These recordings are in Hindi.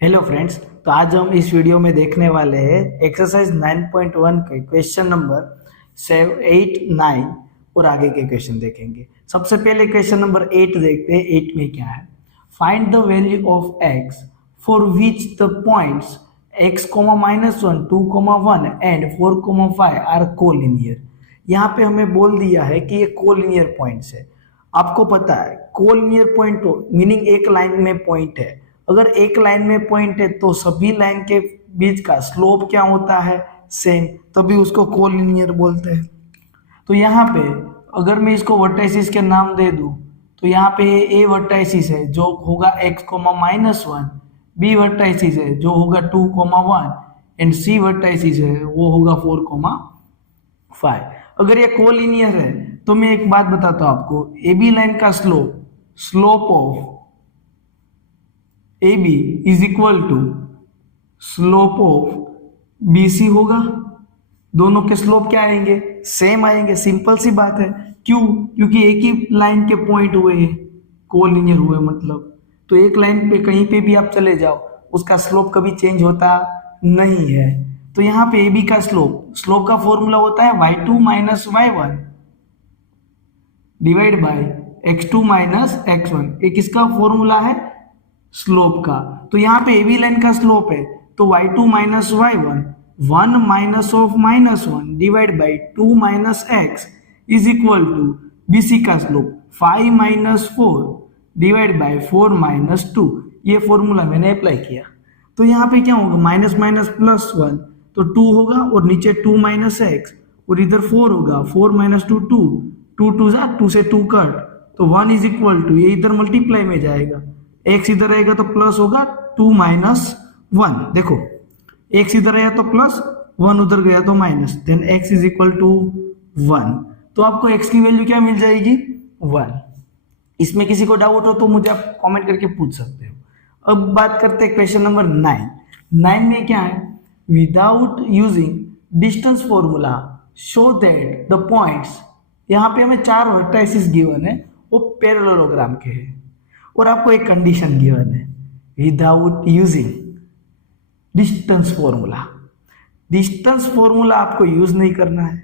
Hello friends. तो आज हम इस वीडियो में देखने वाले हैं एक्सरसाइज 9.1 के क्वेश्चन नंबर 7, 8, 9 और आगे के क्वेश्चन देखेंगे। सबसे पहले क्वेश्चन नंबर 8 देखते हैं। 8 में क्या है? Find the value of x for which the points x, -1, 2, 1 and 4, 5 are collinear. यहाँ पे हमें बोल दिया है कि ये कोलिनियर पॉइंट्स है। आपको पता है कोलिनियर पॉइंट मीनिंग एक लाइन में पॉइंट है। अगर एक लाइन में पॉइंट है तो सभी लाइन के बीच का स्लोप क्या होता है? सेम, तभी उसको कोलिनियर बोलते हैं। तो यहाँ पे अगर मैं इसको वर्टाइसिस के नाम दे दूं तो यहाँ पे ए वर्टाइसिस है जो होगा x, -1, बी वर्टाइसिस है जो होगा 2, 1 एंड सी वर्टाइसिस है वो होगा 4, 5। अगर ये कोलिनियर है तो मैं एक बात बताता हूं आपको, ए बी लाइन का slope of A B is equal to slope of B C होगा। दोनों के स्लोप क्या आएंगे? सेम आएंगे। सिंपल सी बात है। क्यों? क्योंकि एक ही लाइन के पॉइंट हुए हैं, कोलिनियर हुए मतलब। तो एक लाइन पे कहीं पे भी आप चले जाओ उसका स्लोप कभी चेंज होता नहीं है। तो यहाँ पे ए बी का स्लोप का फॉर्मूला होता है y2 - y1 divide by x2 - x1। ये किसका फॉर्मूला है? स्लोप का। तो यहाँ पे AB लाइन का स्लोप है तो y2 - y1 1 -1 divide by 2 - x is equal to BC का स्लोप 5 - 4 डिवाइड बाई 4 - 2। ये फॉर्मूला मैंने अप्लाई किया। तो यहाँ पे क्या होगा? माइनस माइनस प्लस 1 तो 2 होगा और नीचे 2 - x और इधर 4 होगा। 4 - 2 2 2 2 जा 2 से 2 कट तो 1 इज इक्वल टू, ये इधर मल्टीप्लाई में जाएगा, x इधर आएगा तो प्लस होगा 2 - 1। देखो x इधर आया तो प्लस, 1 उधर गया तो minus, then x is equal to 1। तो आपको x की वैल्यू क्या मिल जाएगी? 1। इसमें किसी को डाउट हो तो मुझे आप कमेंट करके पूछ सकते हो। अब बात करते हैं क्वेश्चन नंबर 9। 9 में क्या है? Without using distance formula show that the points. यहाँ पे हमें 4 वर्टाइसिस गिवन है, वो पैरेललोग्राम के हैं और आपको एक कंडीशन गिवन है, without using distance formula. Distance formula आपको यूज नहीं करना है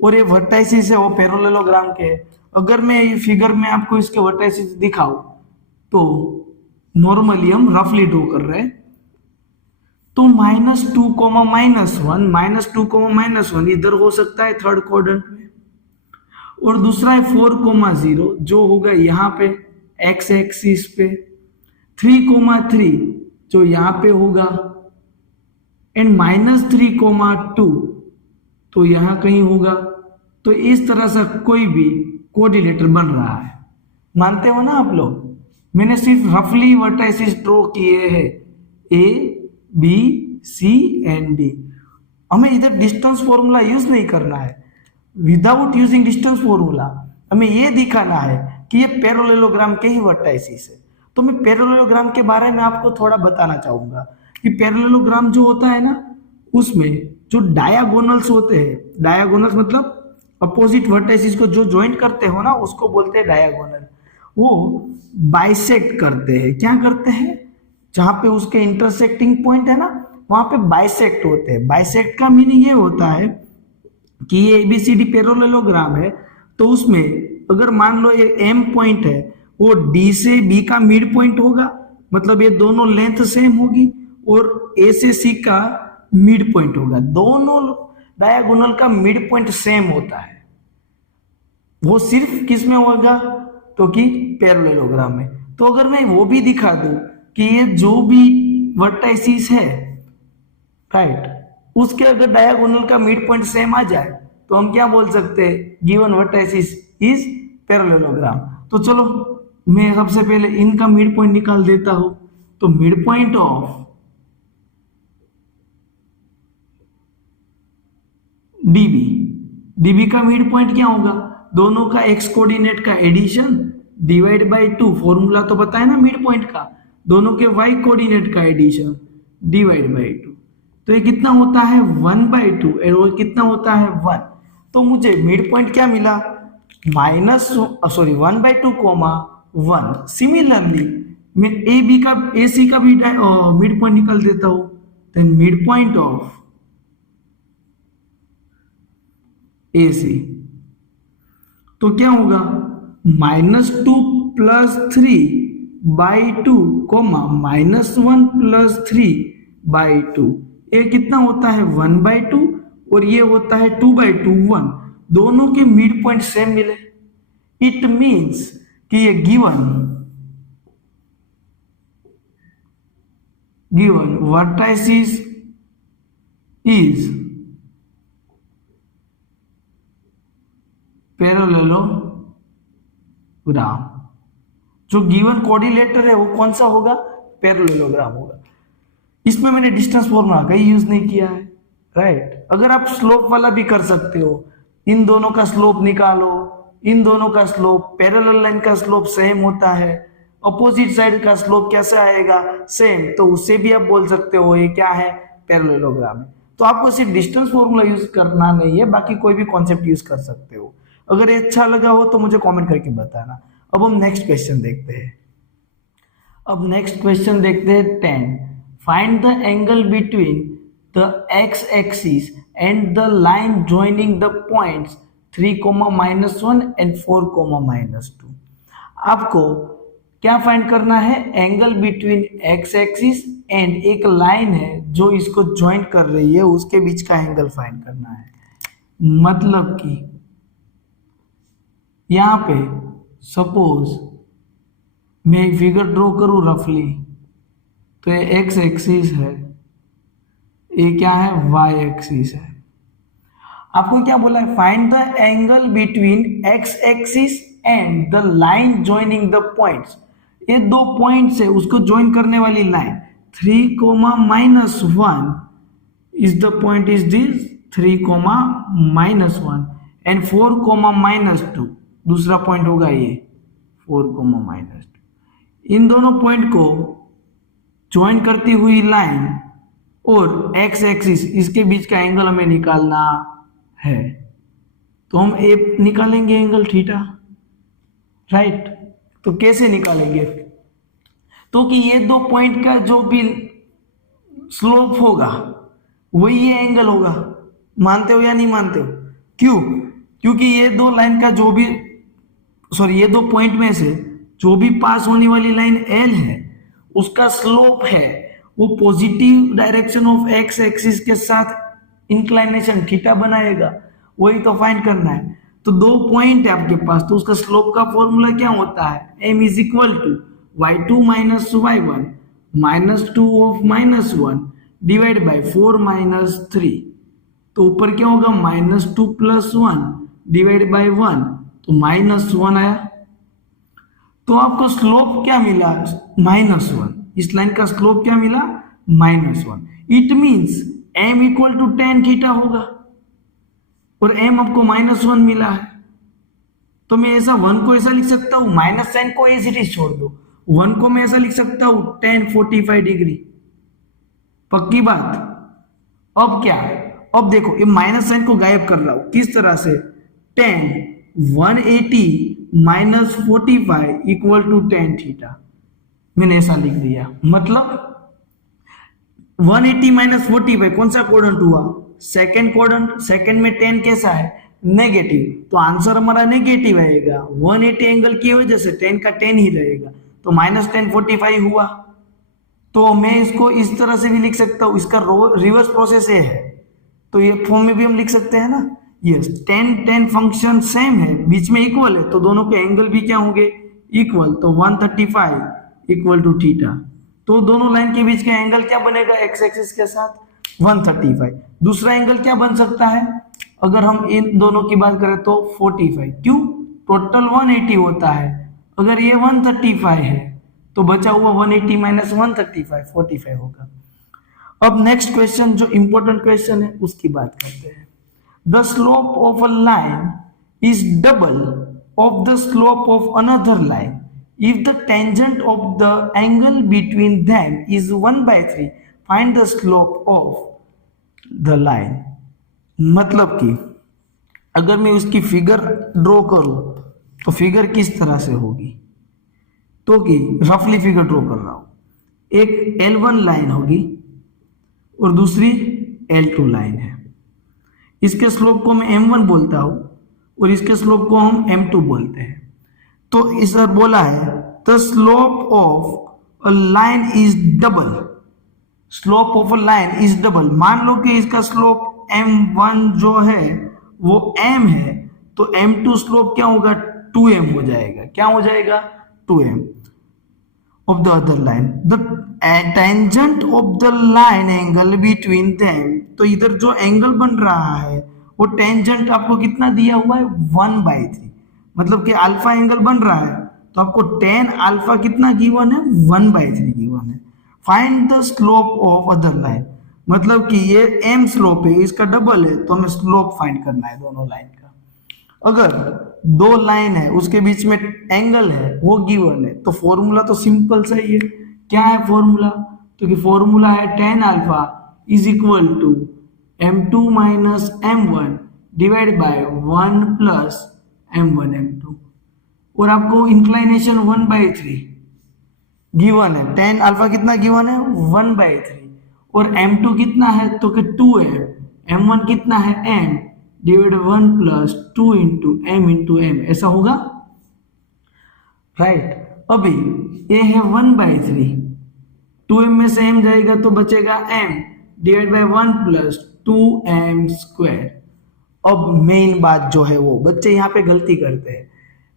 और ये वर्टाइसिस है वो पैरेललोग्राम के है। अगर मैं ये फिगर में आपको इसके वर्टाइसिस दिखाऊं तो नॉर्मली हम रफली ड्रॉ कर रहे हैं। तो -2, -1 -2, -1 इधर हो सकता है थर्ड क्वाड्रेंट में, और दूसरा है 4, 0 जो होगा यहाँ पे x एक्सिस पे, 3, 3 जो यहाँ पे होगा, एंड -3, 2 तो यहाँ कहीं होगा। तो इस तरह से कोई भी कोऑर्डिनेटर बन रहा है। मानते हो ना आप लोग? मैंने सिर्फ रफली वर्टाइसिस ड्रॉ किए हैं, A, B, C and D। हमें इधर डिस्टेंस फॉर्मूला यूज नहीं करना है। विदाउट यूजिंग डिस्टेंस फॉर्मूला हमें ये दिखाना है कि ये पैरेललोग्राम के ही वर्टाइसिस है। तो मैं पैरेललोग्राम के बारे में आपको थोड़ा बताना चाहूंगा कि पैरेललोग्राम जो होता है ना, उसमें जो डायगोनल्स होते हैं, डायगोनल्स मतलब अपोजिट वर्टाइसिस को जो ज्वाइंट करते हो ना, उसको बोलते हैं डायगोनल। वो बाइसेक्ट करते हैं। क्या करते हैं? जहां पे उसके इंटरसेक्टिंग पॉइंट है ना, वहां पे बाइसेक्ट होते हैं। बाइसेक्ट का मीनिंग ये होता है कि ये ABCD पैरेललोग्राम है तो उसमें अगर मान लो ये M पॉइंट है, वो D से B का मिड पॉइंट होगा, मतलब ये दोनों लेंथ सेम होगी, और A से C का मिड पॉइंट होगा। दोनों डायगोनल का मिड पॉइंट सेम होता है। वो सिर्फ किस में होगा? तो कि पैरेललोग्राम में। तो अगर मैं वो भी दिखा दूं कि ये जो भी वर्टाइसिस है, राइट, उसके अगर डायगोनल का मिड पॉइंट सेम आ जाए तो हम क्या बोल सकते हैं? Given vertices is parallelogram. तो चलो मैं सबसे पहले इनका मिड पॉइंट निकाल देता हूं। तो मिड पॉइंट ऑफ डीबी का मिड पॉइंट क्या होगा? दोनों का एक्स कोऑर्डिनेट का एडिशन डिवाइड बाय 2। फॉर्मूला तो पता है ना मिड पॉइंट का। दोनों के वाई कोऑर्डिनेट का एडिशन डिवाइड बाय 2। तो ये कितना होता है? 1/2 और कितना होता है? 1। तो मुझे मिड पॉइंट क्या मिला? 1/2, 1। सिमिलरली मैं ए बी का ए सी का भी मिड पॉइंट निकाल देता हूं, देन मिड पॉइंट ऑफ ए सी, तो क्या होगा -2 + 3/2 कोमा -1 + 3/2, ये कितना होता है 1/2 और ये होता है 2/2 1, दोनों के मिड पॉइंट सेम मिले। इट मीन्स कि ये गिवन वर्टाइसिस इज पैरेललोग्राम। जो गिवन कोऑर्डिनेटर है वो कौन सा होगा, पैरेललोग्राम होगा। इसमें मैंने डिस्टेंस फॉर्मूला का यूज नहीं किया है, राइट। अगर आप स्लोप वाला भी कर सकते हो, इन दोनों का स्लोप निकालो, इन दोनों का स्लोप, पैरेलल लाइन का स्लोप सेम होता है, अपोजिट साइड का स्लोप कैसे आएगा, सेम, तो उससे भी आप बोल सकते हो ये क्या है, पैरेललोग्राम है। तो आपको सिर्फ डिस्टेंस फॉर्मूला यूज करना नहीं है, बाकी कोई भी कॉन्सेप्ट यूज कर सकते हो। अगर ये अच्छा लगा हो तो मुझे कमेंट करके बताना। अब हम नेक्स्ट क्वेश्चन देखते हैं। अब नेक्स्ट क्वेश्चन देखते हैं 10। Find the angle between the x axis and the line joining the points 3, -1 and 4, -2। आपको क्या फाइंड करना है, angle between x axis and एक लाइन है जो इसको ज्वाइन कर रही है, उसके बीच का एंगल फाइंड करना है। मतलब कि यहां पे सपोज मैं एक फिगर ड्रॉ करूं रफली, तो ये x एक्सिस है, ये क्या है, y एक्सिस है। आपको क्या बोला है, find the angle between x axis and the line joining the points. ये दो पॉइंट्स है, उसको ज्वाइन करने वाली line 3, -1 is the point is this 3, -1 and 4, -2 दूसरा पॉइंट होगा ये 4, -2। इन दोनों पॉइंट को ज्वाइन करती हुई लाइन और x एक्सिस, इसके बीच का एंगल हमें निकालना है। तो हम ए निकालेंगे एंगल थीटा, राइट। तो कैसे निकालेंगे, तो कि ये दो पॉइंट का जो भी स्लोप होगा वही ये एंगल होगा। मानते हो या नहीं मानते हो, क्यों, क्योंकि ये दो लाइन का जो भी ये दो पॉइंट में से जो भी पास होने वाली लाइन एल है, उसका स्लोप है वो positive direction of x axis के साथ इंक्लाइनेशन थीटा बनाएगा, वही तो फाइंड करना है। तो दो पॉइंट है आपके पास, तो उसका स्लोप का फॉर्मूला क्या होता है, m is equal to y2 - y1 -2 of -1 divide by 4 - 3। तो ऊपर क्या होगा, -2 + 1 डिवाइड बाय 1, तो -1 आया। तो आपको स्लोप क्या मिला, -1। इस लाइन का स्लोप क्या मिला, -1। It means m equal to tan theta होगा, और m आपको -1 मिला है। तो मैं ऐसा 1 को ऐसा लिख सकता हूं, माइनस साइन को एज इट इज छोड़ दो, 1 को मैं ऐसा लिख सकता हूं tan 45 डिग्री। पक्की बात। अब क्या, अब देखो ये माइनस साइन को गायब कर रहा हूं, किस तरह से, tan 180 - 45 equal to tan theta, मैंने ऐसा लिख दिया। मतलब 180 - 45 कौन सा क्वाड्रेंट हुआ, सेकंड क्वाड्रेंट। सेकंड में tan कैसा है, नेगेटिव, तो आंसर हमारा नेगेटिव आएगा। 180 एंगल की वजह से tan का tan ही रहेगा, तो -tan 45 हुआ। तो मैं इसको इस तरह से भी लिख सकता हूं, इसका रिवर्स प्रोसेस ये है, तो ये फॉर्म में भी हम लिख सकते हैं ना। यस, tan फंक्शन सेम है, बीच में इक्वल है, तो दोनों के एंगल भी क्या होंगे, इक्वल। तो 135 इक्वल टू थीटा। तो दोनों लाइन के बीच का एंगल क्या बनेगा, एक्स एक्सिस के साथ 135। दूसरा एंगल क्या बन सकता है, अगर हम इन दोनों की बात करें तो 45। क्यों, टोटल 180 होता है, अगर ये 135 है तो बचा हुआ 180 - 135 45 होगा। अब नेक्स्ट क्वेश्चन जो इंपॉर्टेंट क्वेश्चन है उसकी बात करते हैं। The slope of a line is double of the slope of another line if the tangent of the angle between them is 1/3 find the slope of the line। मतलब कि अगर मैं उसकी फिगर ड्रॉ करूं तो फिगर किस तरह से होगी, तो कि रफली फिगर ड्रॉ कर रहा हूं, एक L1 लाइन होगी और दूसरी L2 लाइन है। इसके स्लोप को मैं M1 बोलता हूं और इसके स्लोप को हम M2 बोलते हैं। तो इस बोला है the slope of a line is double, slope of a line is double. मान लो कि इसका स्लोप M1 जो है वो M है, तो M2 स्लोप क्या होगा, 2M हो जाएगा। क्या हो जाएगा, 2M of the other line. The tangent of the line angle between them, तो इधर जो एंगल बन रहा है वो टेंजेंट आपको कितना दिया हुआ है, 1/3। मतलब कि अल्फा एंगल बन रहा है तो आपको tan अल्फा कितना गिवन है, 1/3 गिवन है। Find the slope of other line, मतलब कि ये m स्लोप है, इसका डबल है, तो हमें स्लोप फाइंड करना है दोनों लाइन का। अगर दो लाइन है उसके बीच में एंगल है वो गिवन है, तो फॉर्मूला तो सिंपल सा ही है। क्या है फॉर्मूला, तो कि फॉर्मूला है tan alpha is equal to m2 minus m1 divide by 1 plus m1 m2, और आपको इंक्लाइनेशन 1/3 गिवन है। tan अल्फा कितना गिवन है, 1/3, और m2 कितना है, तो कि 2 है, m1 कितना है, m divide 1 plus 2 into m, ऐसा होगा, राइट। अभी ये है 1/3, 2m में से m जाएगा तो बचेगा m divide by 1 plus 2m square. अब मेन बात जो है वो बच्चे यहाँ पे गलती करते हैं,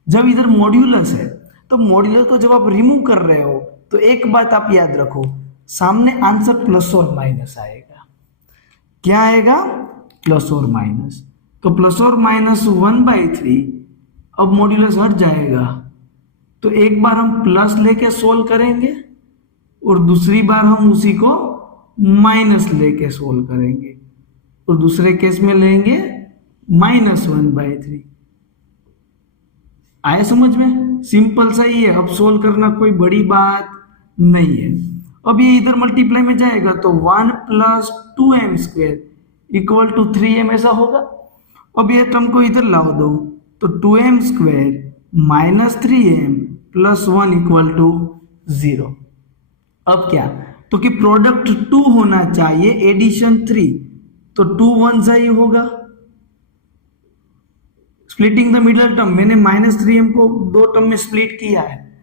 जब इधर मॉड्यूलस है तो मॉड्यूलस को जब आप रिमूव कर रहे हो तो एक बात आप याद रखो, सामने आंसर प्लस और माइनस आएगा। क्या आएगा, प्लस और माइनस। तो प्लस और माइनस 1/3, अब मॉड्यूलस हट जाएगा, तो एक बार हम प्लस लेके सोल्व करेंगे और दूसरी बार हम उसी को माइनस लेके सोल्व करेंगे, और दूसरे केस में लेंगे -1/3। आया समझ में, सिंपल सा ही है, अब सोल्व करना कोई बड़ी बात नहीं है। अब ये इधर मल्टीप्लाई में जाएगा तो 1 plus 2m square equal to 3m, ऐसा होगा। अब ये टर्म को इधर लाओ दो, तो 2m square minus 3m plus 1 equal to 0। अब क्या, तो कि प्रोडक्ट 2 होना चाहिए, एडिशन 3, तो 2 1 ही होगा। स्प्लिटिंग द मिडल टर्म, मैंने -3m को दो टर्म में स्प्लिट किया है।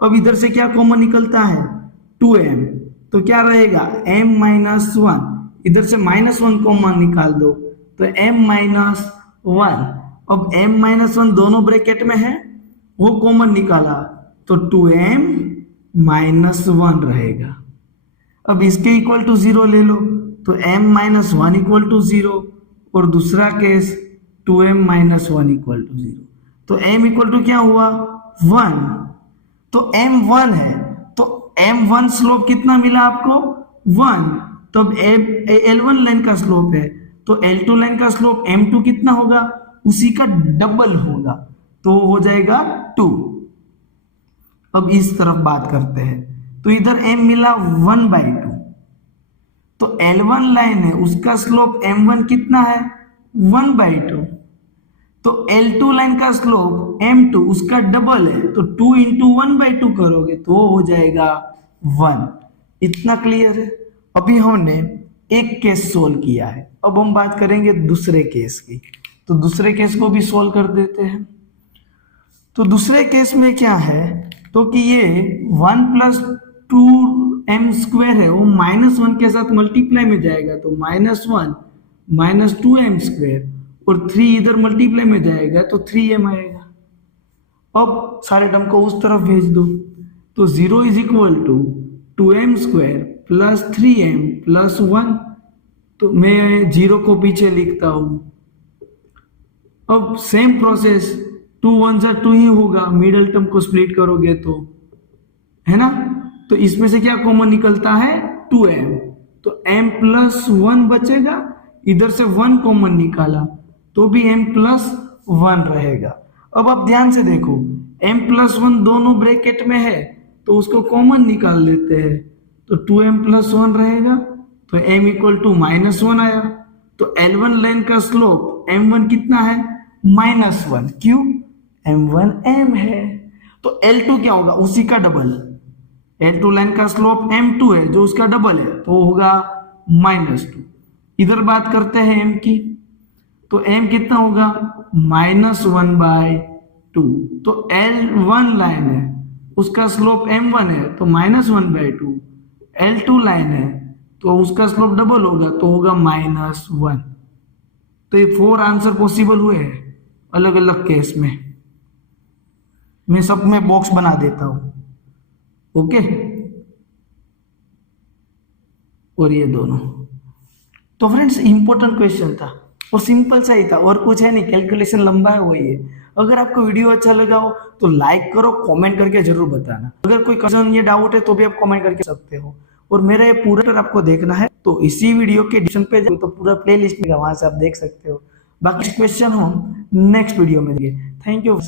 अब इधर से क्या कॉमन निकलता है, 2m, तो क्या रहेगा m-1, इधर से -1 कॉमन निकाल दो तो m-1। अब m-1 दोनों ब्रैकेट में है, वो कॉमन निकाला तो 2m-1 रहेगा। अब इसके इक्वल टू 0 ले लो तो m-1 इक्वल टू 0, और दूसरा केस 2m-1 इक्वल टू 0, तो m इक्वल टू क्या हुआ, 1। तो m 1 है, तो m1 स्लोप कितना मिला आपको, 1। तो अब L1 लाइन का स्लोप है, तो L2 लाइन का स्लोप M2 कितना होगा, उसी का डबल होगा, तो हो जाएगा 2। अब इस तरफ बात करते हैं, तो इधर m मिला 1/2, तो L1 लाइन है उसका स्लोप M1 कितना है, 1/2, तो L2 लाइन का स्लोप M2 उसका डबल है, तो 2 इंटू 1/2 करोगे तो हो जाएगा 1। इतना क्लियर है। अभी हमने एक केस सोल्व किया है, अब हम बात करेंगे दूसरे केस की, तो दूसरे केस को भी सोल्व कर देते हैं। तो दूसरे केस में क्या है, तो कि ये 1 प्लस 2m स्क्वायर है, वो -1 के साथ मल्टीप्लाई में जाएगा, तो -1 माइनस 2m स्क्वायर, और 3 इधर मल्टीप्लाई में जाएगा तो 3m आएगा। अब सारे टर्म को उस तरफ भेज दो, तो 0 is equal to 2m square plus 3m plus 1, तो मैं 0 को पीछे लिखता हूं। अब सेम प्रोसेस, 2 1 2 ही होगा, मिडल टर्म को स्प्लिट करोगे तो, है ना। तो इसमें से क्या कॉमन निकलता है, 2m, तो m प्लस 1 बचेगा, इधर से 1 कॉमन निकाला तो भी m प्लस 1 रहेगा। अब आप ध्यान से देखो, m प्लस 1 दोनों ब्रैकेट में है तो उसको कॉमन निकाल लेते हैं, तो 2m प्लस 1 रहेगा, तो m इक्वल टू -1 आया। तो L1 लाइन का स्लोप m1 कितना है, -1, क्यों, m1 m है। तो L2 क्या होगा, उसी का डबल। L2 लाइन का स्लोप M2 है जो उसका डबल है, तो होगा -2। इधर बात करते हैं M की, तो M कितना होगा, -1/2। तो L1 लाइन है उसका स्लोप M1 है तो -1/2। L2 लाइन है तो उसका स्लोप डबल होगा तो होगा -1। तो ये 4 आंसर पॉसिबल हुए हैं अलग अलग केस में। मैं सब में बॉक्स बना देता हूं, ओके। और ये दोनों, तो फ्रेंड्स इंपॉर्टेंट क्वेश्चन था और सिंपल सा ही था, और कुछ है नहीं, कैलकुलेशन लंबा है वही है। अगर आपको वीडियो अच्छा लगा हो तो लाइक करो, कमेंट करके जरूर बताना। अगर कोई क्वेश्चन या डाउट है तो भी आप कमेंट करके सकते हो। और मेरा ये पूरा आपको देखना है तो इसी वीडियो के डिस्क्रिप्शन पे जाओ तो पूरा प्लेलिस्ट में वहां से आप देख सकते हो। बाकी क्वेश्चन हम नेक्स्ट वीडियो में देंगे। Thank you.